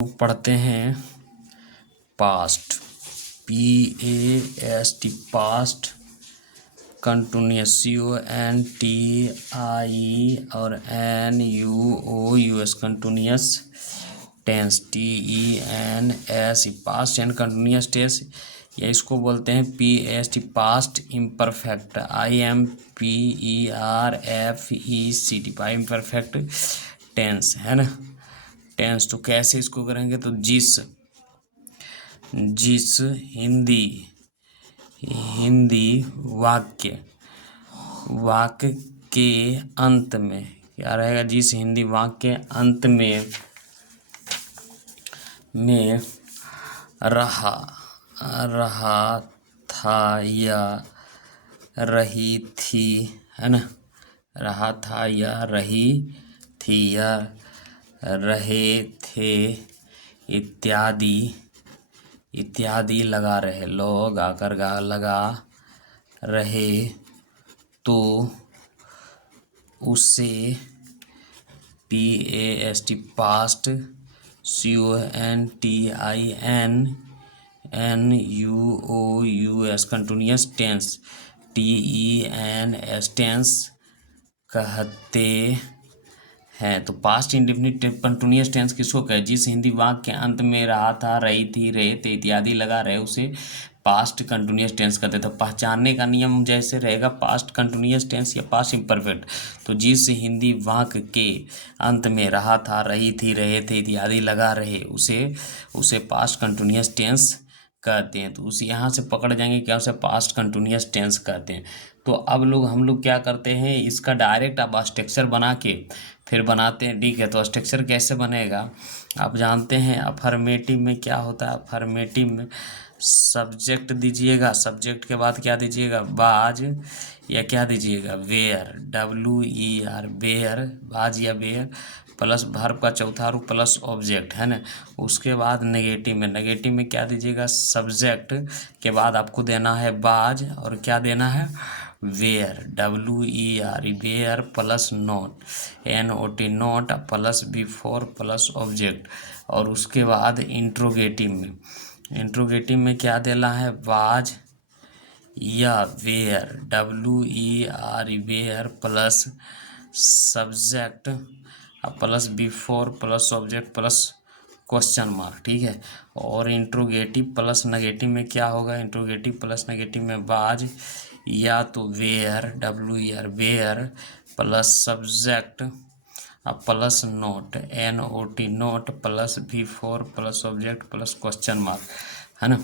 पढ़ते हैं past, PAST past, continuous CONTIE और NUOUS continuous tense, TENS past and continuous tense, या इसको बोलते हैं PAST past imperfect, IMPERFECT imperfect tense है ना। टेंस तो कैसे इसको करेंगे, तो जिस हिंदी वाक्य के अंत में क्या रहेगा, जिस हिंदी वाक्य के अंत में रहा था या रही थी, है ना, रहा था या रही थी या रहे थे इत्यादि लगा रहे, लोग आकर लगा रहे, तो उसे PAST past CONTINUOUS continuous tense TENS tense कहते हैं। तो पास्ट इंडेफिनिट कंटिन्यूअस टेंस किसको कहे, जिस हिंदी वाक्य के अंत में रहा था, रही थी, रहे थे इत्यादि लगा रहे, उसे पास्ट कंटिन्यूअस टेंस कहते थे। पहचानने का नियम जैसे रहेगा पास्ट कंटिन्यूअस टेंस या पास्ट इम्परफेक्ट, तो जिस हिंदी वाक्य के अंत में रहा था, रही थी, रहे थे इत्यादि लगा रहे, उसे पास्ट कंटिन्यूअस टेंस कहते हैं। तो उसे यहाँ से पकड़ जाएंगे क्या, उसे पास्ट कंटिन्यूअस टेंस कहते हैं। तो अब हम लोग क्या करते हैं, इसका डायरेक्ट अब स्ट्रक्चर बना के फिर बनाते हैं, ठीक है। तो स्ट्रक्चर कैसे बनेगा आप जानते हैं, अफर्मेटिव में क्या होता है, अफर्मेटिव में सब्जेक्ट दीजिएगा, सब्जेक्ट के बाद क्या दीजिएगा, बाज या क्या दीजिएगा, वेयर, WER वेयर, बाज या वेयर, प्लस वर्ब का चौथा रूप प्लस ऑब्जेक्ट, है ना। उसके बाद नेगेटिव में क्या दीजिएगा, सब्जेक्ट के बाद आपको देना है बाज और क्या देना है, were, WER were plus not, NOT not plus before plus object. और उसके बाद इंट्रोगेटिव में क्या देना है, वाज या were, WER were plus subject plus before plus object plus question mark, ठीक है। और इंट्रोगेटिव प्लस नेगेटिव में क्या होगा, इंट्रोगेटिव प्लस नेगेटिव में वाज या तो were, WER were plus subject plus not, NOT not plus before plus object plus question mark, है ना।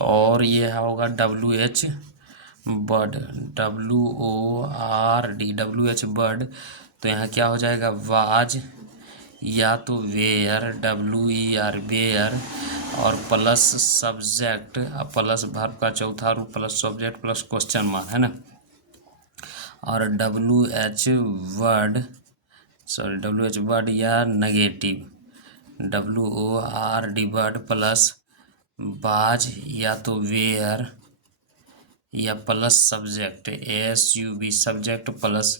और ये होगा WH बर्ड, WORD बर्ड, तो यहाँ क्या हो जाएगा, वाज या तो वेयर, WER वेयर और प्लस सब्जेक्ट प्लस वर्ब का चौथा रूप plus subject plus question mark, है ना। और WH वर्ड या नेगेटिव, WORD वर्ड प्लस बाज या तो वेयर या plus subject SUB subject plus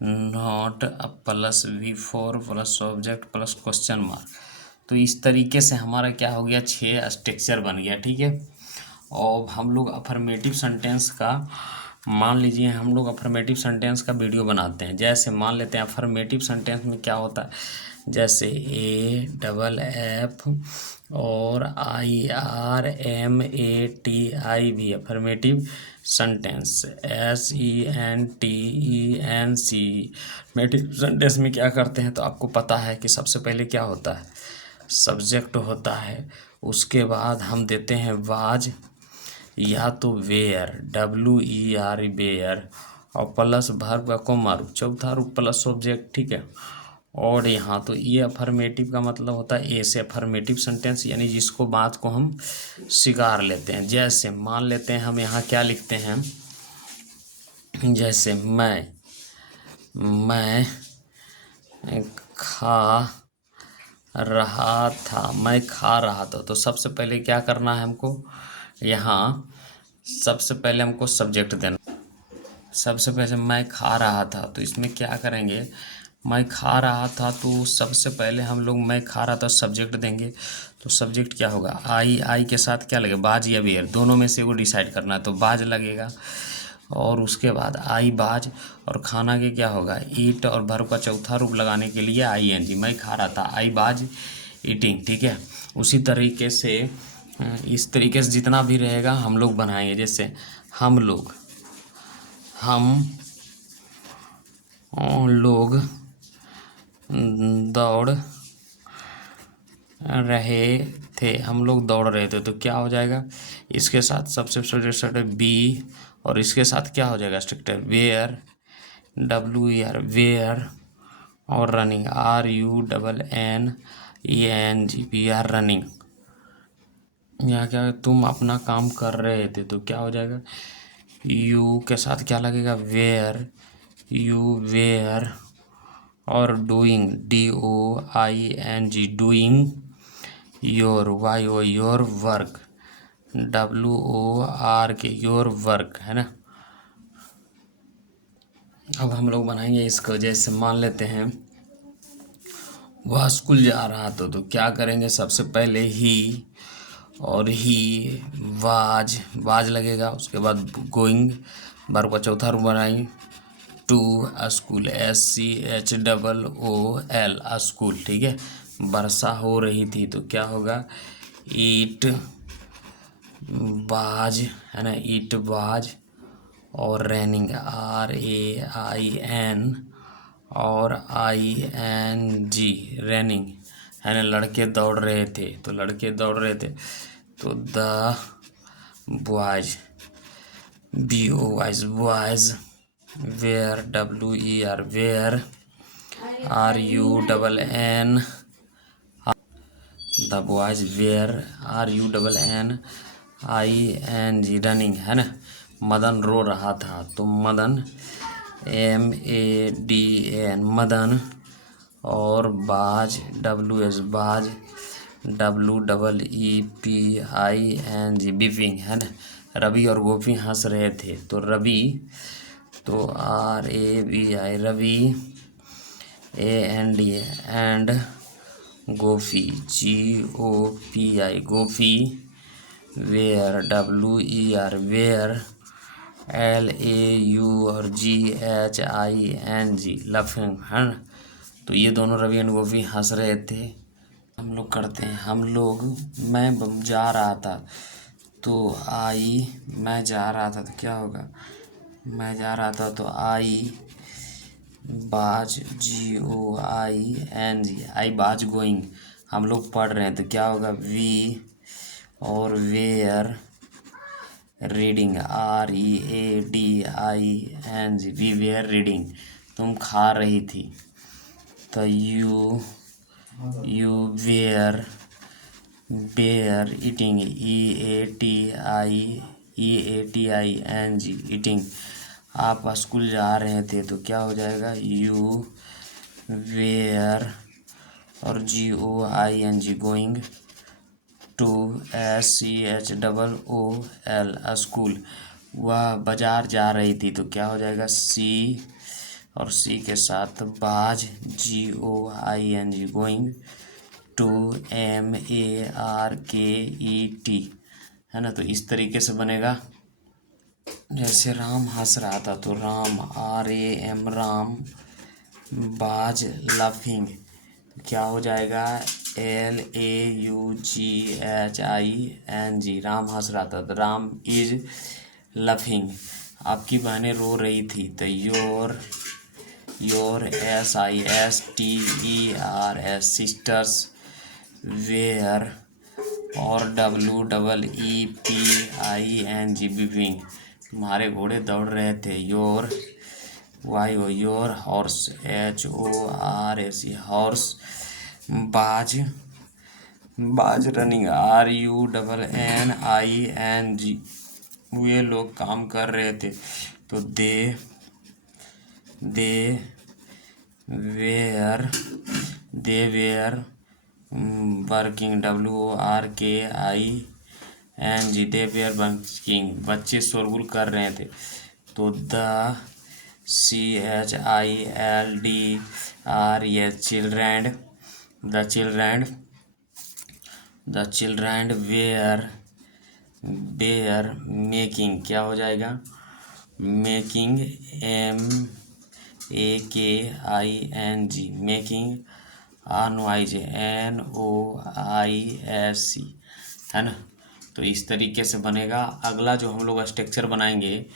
not plus before plus object plus question mark. तो इस तरीके से हमारा क्या हो गया, 6 स्ट्रक्चर बन गया, ठीक है। और हम लोग अफर्मेटिव सेंटेंस का, मान लीजिए हम लोग अफर्मेटिव सेंटेंस का वीडियो बनाते हैं। जैसे मान लेते हैं अफर्मेटिव सेंटेंस में क्या होता है, जैसे AFF और IRMATIV affirmative sentence, SENTENC affirmative sentence में क्या करते हैं, तो आपको पता है कि सबसे पहले क्या होता है, सब्जेक्ट होता है, उसके बाद हम देते हैं वाज या तो वेयर, WER वेयर और प्लस वर्ब का कॉमा रूप चौथा रूप प्लस ऑब्जेक्ट, ठीक है। और यहाँ तो ये अफर्मेटिव का मतलब होता है ए से अफर्मेटिव सेंटेंस, यानी जिसको बात को हम स्वीकार लेते हैं। जैसे मान लेते हैं हम यहाँ क्या लिखते हैं, जैसे मैं खा रहा था, मैं खा रहा था, तो सबसे पहले क्या करना है हमको, यहाँ सबसे पहले हमको सब्जेक्ट देना। सबसे पहले मैं खा रहा था, तो इसमें क्या करेंगे, मैं खा रहा था, तो सबसे पहले हम लोग मैं खा रहा था सब्जेक्ट देंगे। तो सब्जेक्ट क्या होगा, आई के साथ क्या लगेगा, बाज या बेर, दोनों में से वो डिसाइड करना है, तो बाज लगेगा। और उसके बाद आई बाज, और खाना के क्या होगा, ईट, और वर्ब का चौथा रूप लगाने के लिए आई एन जी। मैं खा रहा था, आई बाज ईटिंग, ठीक है। उसी तरीके से इस तरीके से जितना भी रहेगा हम लोग बनाएंगे। जैसे हम लोग दौड़ रहे थे, हम लोग दौड़ रहे थे, तो क्या हो जाएगा, इसके साथ सबसे स्ट्रक्चर बी, और इसके साथ क्या हो जाएगा स्ट्रक्चर वेयर, WER वेयर, और running RUNNING we are running. यहाँ क्या है, तुम अपना काम कर रहे थे, तो क्या हो जाएगा, यू के साथ क्या लगेगा वेयर, यू वेयर, और doing DOING doing, your YO your work, WORK your work, है ना। अब हम लोग बनाएंगे इसको। जैसे मान लेते हैं वह स्कूल जा रहा था, तो क्या करेंगे, सबसे पहले ही, और ही वाज लगेगा। उसके बाद गोइंग, वर्ब का चौथा रूप बनाएंगे, टू स्कूल, SCHOOL स्कूल, ठीक है। वर्षा हो रही थी, तो क्या होगा, ईट बाज, है ना, ईट बाज, और रैनिंग RAIN, और ING रनिंग, है ना। लड़के दौड़ रहे थे, तो लड़के दौड़ रहे थे, तो the boys boys were, WER were, RUNN the boys were, RUNNING running, है ना। मदन रो रहा था, तो मदन MADN मदन, और बाज बाज, WEEPING बीपिंग, है ना। रवि और गोपी हंस रहे थे, तो रवि, तो RAVI Ravi, AND and, Gopi GOPI Gopi, were WER were, LAU और GHING लफिंग, है ना। तो ये दोनों रवि एंड गोफी हंस रहे थे। हम लोग करते हैं, हम लोग, मैं जा रहा था, तो मैं जा रहा था, तो क्या होगा, मैं जा रहा था, तो आई बाज GOING, आई बाज गोइंग। हम लोग पढ़ रहे हैं, तो क्या होगा, वी, और were reading READING we were reading. तुम खा रही थी, तो you were eating EATING eating. आप स्कूल जा रहे थे, तो क्या हो जाएगा, यू वेयर, और GOING going, to SCHOOL school. वह बाजार जा रही थी, तो क्या हो जाएगा, सी, और सी के साथ बाज GOING गोइंग, टू MARKET, है ना। तो इस तरीके से बनेगा। जैसे राम हंस रहा था, तो राम RAM राम, बाज लाफिंग, क्या हो जाएगा, LAUGHING राम हंस रहा था, तो राम इज लफिंग। आपकी बहनें रो रही थी, तो योर SISTERS सिस्टर्स वेयर, और WEEPING वीपिंग। तुम्हारे घोड़े दौड़ रहे थे, your your horse HORS horse, was running RUNNING। वे लोग काम कर रहे थे, तो they were working WORKING they were working. बच्चे शोरगुल कर रहे थे, तो the CHILDR, children, the children were making, क्या हो जाएगा, मेकिंग, MAKING, मेकिंग, NOISE, है ना। तो इस तरीके से बनेगा। अगला जो हम लोग स्ट्रक्चर बनाएंगे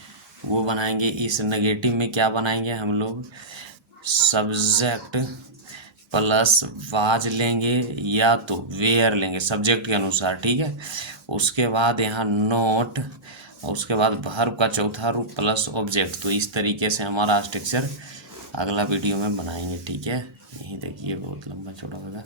वो बनाएंगे इस नेगेटिव में, क्या बनाएंगे हम लोग, सब्जेक्ट प्लस वाज लेंगे या तो वेयर लेंगे सब्जेक्ट के अनुसार, ठीक है। उसके बाद यहाँ नोट, और उसके बाद वर्ब का चौथा रूप प्लस ऑब्जेक्ट। तो इस तरीके से हमारा स्ट्रक्चर अगला वीडियो में बनाएंगे, ठीक है। यही देखिए बहुत लंबा चौड़ा होगा।